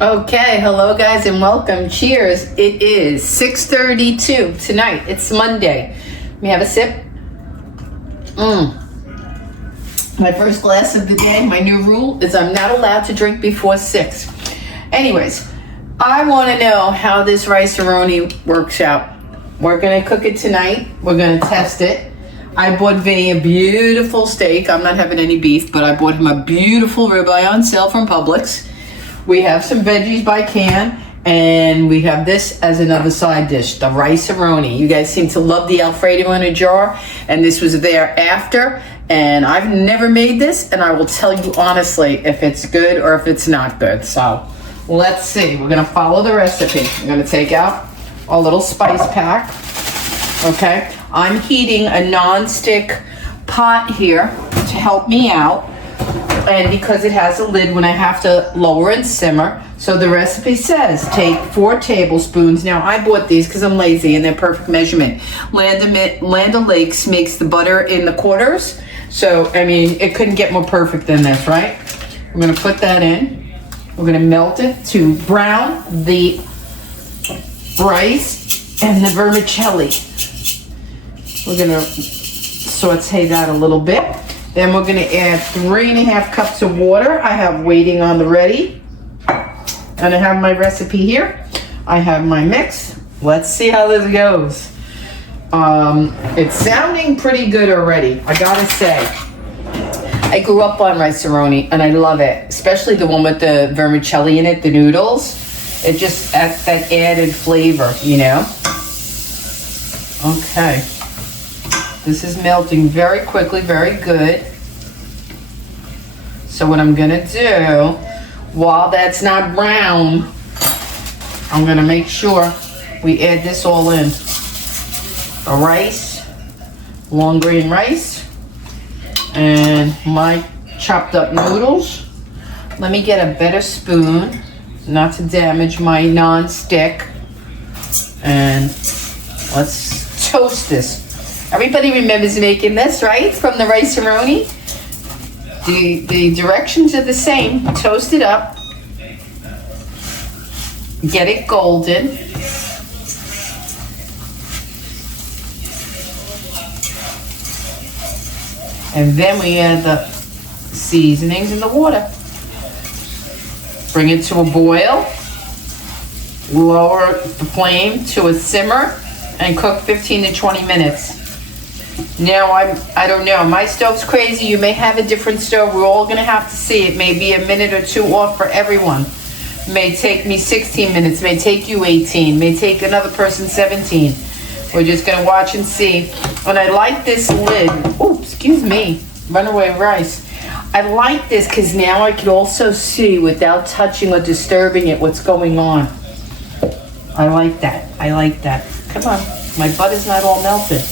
Okay, hello guys and welcome. Cheers. It is 6:32 tonight. It's Monday. Let me have a sip. My first glass of the day. My new rule is I'm not allowed to drink before 6. Anyways, I want to know how this ricearoni works out. We're going to cook it tonight. We're going to test it. I bought Vinny a beautiful steak. I'm not having any beef, but I bought him a beautiful ribeye on sale from Publix. We have some veggies by can, and we have this as another side dish, the ricearoni. You guys seem to love the Alfredo in a jar, and this was there after, and I've never made this, and I will tell you honestly if it's good or if it's not good. So let's see. We're gonna follow the recipe. I'm gonna take out a little spice pack. Okay, I'm heating a non-stick pot here to help me out. And because it has a lid when I have to lower and simmer. So the recipe says take 4 tablespoons. Now I bought these because I'm lazy and they're perfect measurement. Land O'Lakes makes the butter in the quarters. So, I mean, it couldn't get more perfect than this, right? We're gonna put that in. We're gonna melt it to brown the rice and the vermicelli. We're gonna saute that a little bit. Then we're gonna add 3.5 cups of water. I have waiting on the ready. And I have my recipe here. I have my mix. Let's see how this goes. It's sounding pretty good already, I gotta say. I grew up on ricearoni and I love it, especially the one with the vermicelli in it, the noodles. It just adds that added flavor, you know? Okay. This is melting very quickly, very good. So what I'm gonna do, while that's not brown, I'm gonna make sure we add this all in. The rice, long grain rice, and my chopped up noodles. Let me get a better spoon, not to damage my non-stick. And let's toast this. Everybody remembers making this, right? From the ricearoni. The directions are the same. Toast it up. Get it golden. And then we add the seasonings in the water. Bring it to a boil. Lower the flame to a simmer and cook 15 to 20 minutes. Now, I don't know, my stove's crazy. You may have a different stove. We're all gonna have to see. It may be a minute or 2 off for everyone. May take me 16 minutes, may take you 18, may take another person 17. We're just gonna watch and see. And I like this lid. Oh, excuse me, runaway rice. I like this because now I can also see without touching or disturbing it what's going on. I like that, I like that. Come on, my butter's not all melted.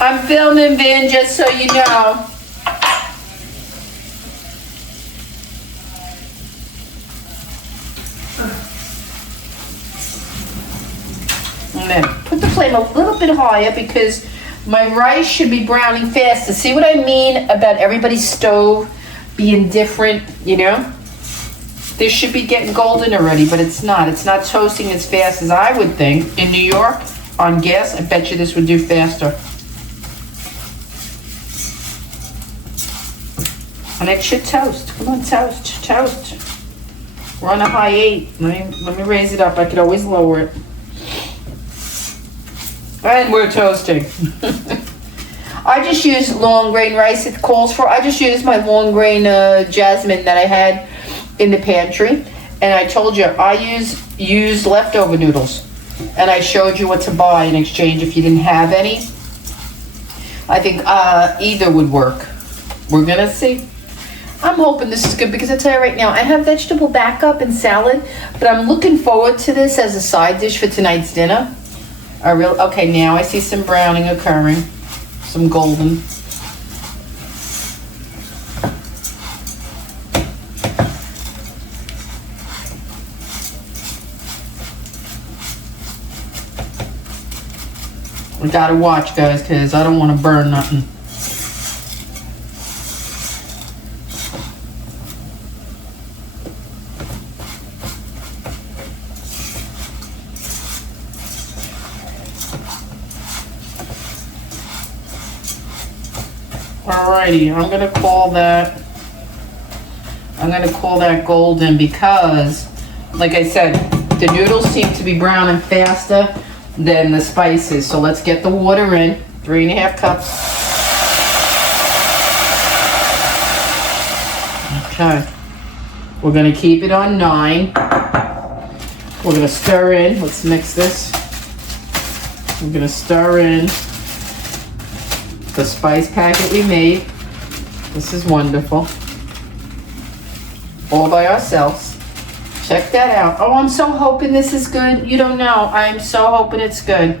I'm filming, Vin, just so you know. And then put the flame a little bit higher because my rice should be browning faster. See what I mean about everybody's stove being different, you know? This should be getting golden already, but it's not. It's not toasting as fast as I would think. In New York, on gas, I bet you this would do faster. And it should toast. Come on, toast, toast. We're on a high 8. Let me raise it up. I could always lower it. And we're toasting. I just use long grain rice. It calls for. I just use my long grain jasmine that I had in the pantry. And I told you I use leftover noodles. And I showed you what to buy in exchange if you didn't have any. I think either would work. We're gonna see. I'm hoping this is good because I tell you right now, I have vegetable backup and salad, but I'm looking forward to this as a side dish for tonight's dinner. Okay, now I see some browning occurring, some golden. We gotta watch, guys, because I don't want to burn nothing. Alrighty, I'm gonna call that golden because, like I said, the noodles seem to be browning faster than the spices. So let's get the water in, 3.5 cups. Okay, we're gonna keep it on 9. We're gonna stir in, let's mix this. We're gonna stir in the spice packet we made. This is wonderful. All by ourselves. Check that out. Oh, I'm so hoping this is good. You don't know. I'm so hoping it's good.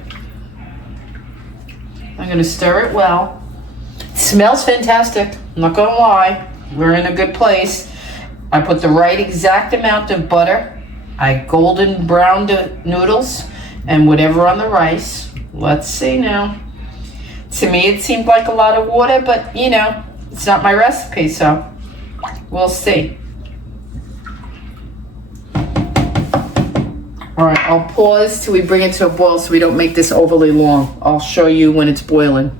I'm gonna stir it well. It smells fantastic. I'm not gonna lie. We're in a good place. I put the right exact amount of butter. I golden browned the noodles and whatever on the rice. Let's see now. To me, it seemed like a lot of water, but you know, it's not my recipe, so we'll see. All right, I'll pause till we bring it to a boil so we don't make this overly long. I'll show you when it's boiling.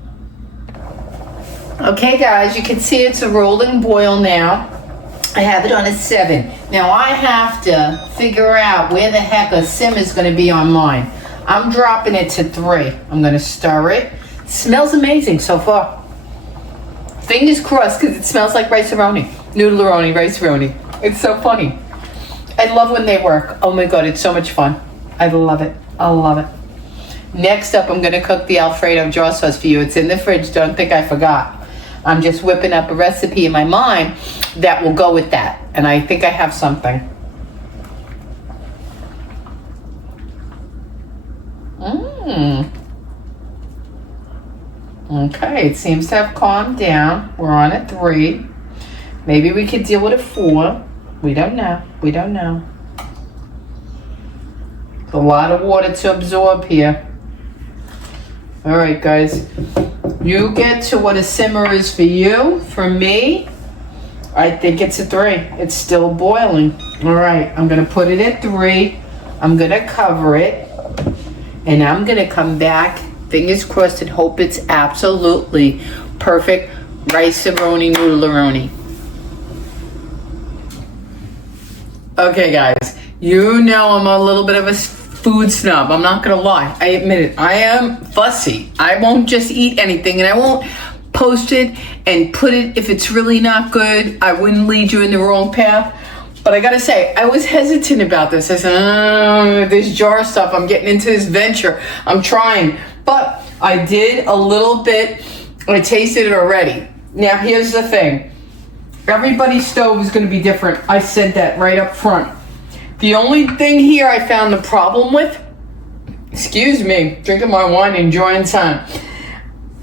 Okay, guys, you can see it's a rolling boil now. I have it on a 7. Now I have to figure out where the heck a sim is going to be on mine. I'm dropping it to 3. I'm going to stir it. Smells amazing so far. Fingers crossed because it smells like ricearoni. Noodle-aroni, ricearoni. It's so funny. I love when they work. Oh my God, it's so much fun. I love it. I love it. Next up, I'm going to cook the Alfredo jar sauce for you. It's in the fridge. Don't think I forgot. I'm just whipping up a recipe in my mind that will go with that. And I think I have something. Okay, it seems to have calmed down. We're on a 3. Maybe we could deal with a 4. We don't know. We don't know. A lot of water to absorb here. All right, guys. You get to what a simmer is for you. For me, I think it's a 3. It's still boiling. All right, I'm going to put it at 3. I'm going to cover it. And I'm going to come back, fingers crossed, and hope it's absolutely perfect ricearoni noodle-aroni. Okay, guys, you know I'm a little bit of a food snob. I'm not gonna lie. I admit it. I am fussy. I won't just eat anything, and I won't post it and put it if it's really not good. I wouldn't lead you in the wrong path. But I gotta say, I was hesitant about this. I said, this jar stuff, I'm getting into this venture. I'm trying. But I did a little bit. I tasted it already. Now, here's the thing. Everybody's stove is going to be different. I said that right up front. The only thing here I found the problem with, excuse me, drinking my wine, enjoying time,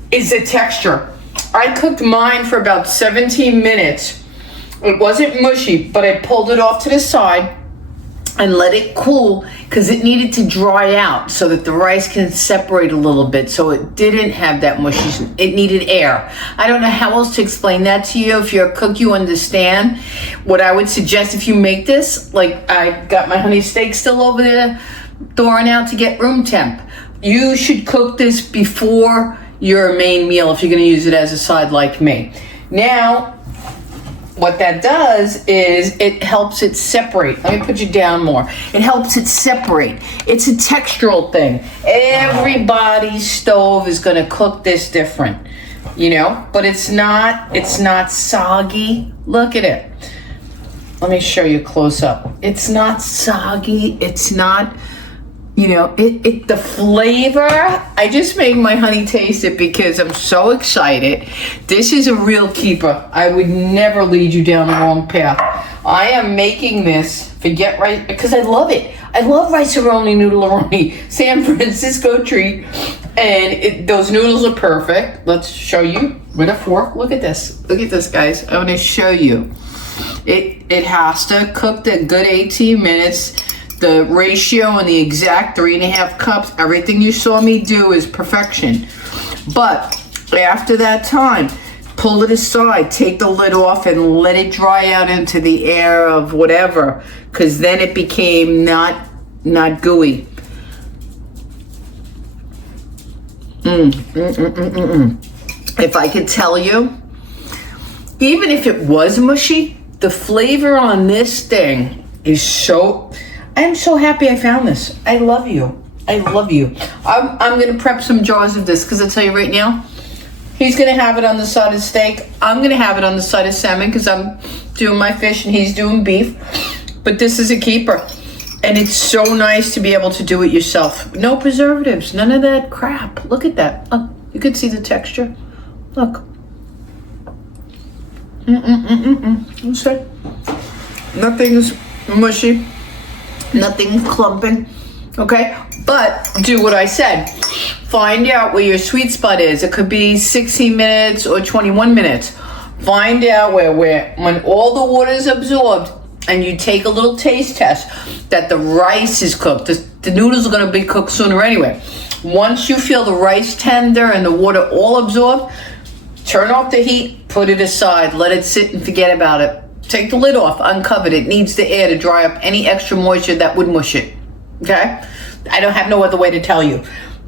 is the texture. I cooked mine for about 17 minutes. It wasn't mushy, but I pulled it off to the side and let it cool because it needed to dry out so that the rice can separate a little bit, so it didn't have that mushy. It needed air. I don't know how else to explain that to you. If you're a cook, you understand. What I would suggest if you make this, like I got my honey steak still over there thawing out to get room temp. You should cook this before your main meal if you're going to use it as a side like me. Now, what that does is it helps it separate. Let me put you down more. It helps it separate. It's a textural thing. Everybody's stove is going to cook this different, you know, but it's not soggy. Look at it. Let me show you close up. It's not soggy. It's not, you know, the flavor. I just made my honey taste it because I'm so excited. This is a real keeper. I would never lead you down the wrong path. I am making this, forget rice, because I love it. I love ricearoni noodle-aroni, San Francisco treat. And those noodles are perfect. Let's show you with a fork. Look at this. Look at this, guys. I want to show you. It has to cook a good 18 minutes the ratio and the exact 3.5 cups. Everything you saw me do is perfection. But after that time, pull it aside, take the lid off, and let it dry out into the air of whatever, because then it became not gooey. If I could tell you, even if it was mushy, the flavor on this thing is so... I'm so happy I found this. I love you. I love you. I'm going to prep some jars of this, because I'll tell you right now, he's going to have it on the side of steak. I'm going to have it on the side of salmon, because I'm doing my fish and he's doing beef. But this is a keeper. And it's so nice to be able to do it yourself. No preservatives. None of that crap. Look at that. Look, you can see the texture. Look. See? Nothing's mushy. Nothing's clumping. Okay? But do what I said. Find out where your sweet spot is. It could be 16 minutes or 21 minutes. Find out where when all the water is absorbed, and you take a little taste test that the rice is cooked. The noodles are going to be cooked sooner anyway. Once you feel the rice tender and the water all absorbed, turn off the heat, put it aside, let it sit and forget about it. Take the lid off, uncover it. It needs the air to dry up any extra moisture that would mush it. Okay? I don't have no other way to tell you.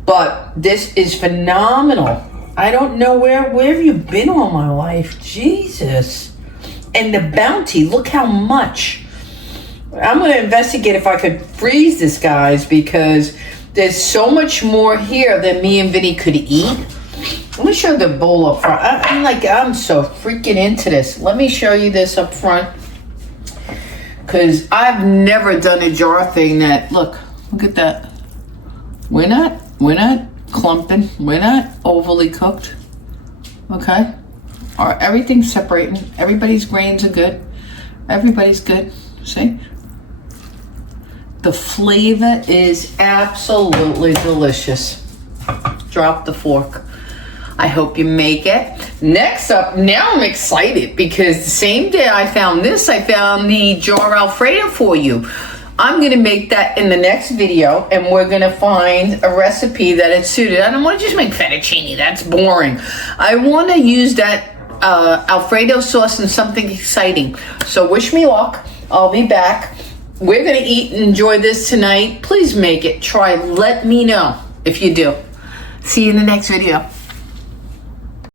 But this is phenomenal. I don't know where have you been all my life? Jesus. And the bounty, look how much. I'm going to investigate if I could freeze this, guys, because there's so much more here than me and Vinny could eat. Let me show the bowl up front. I'm so freaking into this. Let me show you this up front, because I've never done a jar thing that, look at that. We're not clumping. We're not overly cooked. Okay? Everything's separating. Everybody's grains are good. Everybody's good. See? The flavor is absolutely delicious. Drop the fork. I hope you make it. Next up, now I'm excited, because the same day I found this, I found the jar Alfredo for you. I'm going to make that in the next video, and we're going to find a recipe that is suited. I don't want to just make fettuccine. That's boring. I want to use that Alfredo sauce in something exciting. So wish me luck. I'll be back. We're going to eat and enjoy this tonight. Please make it. Try. Let me know if you do. See you in the next video.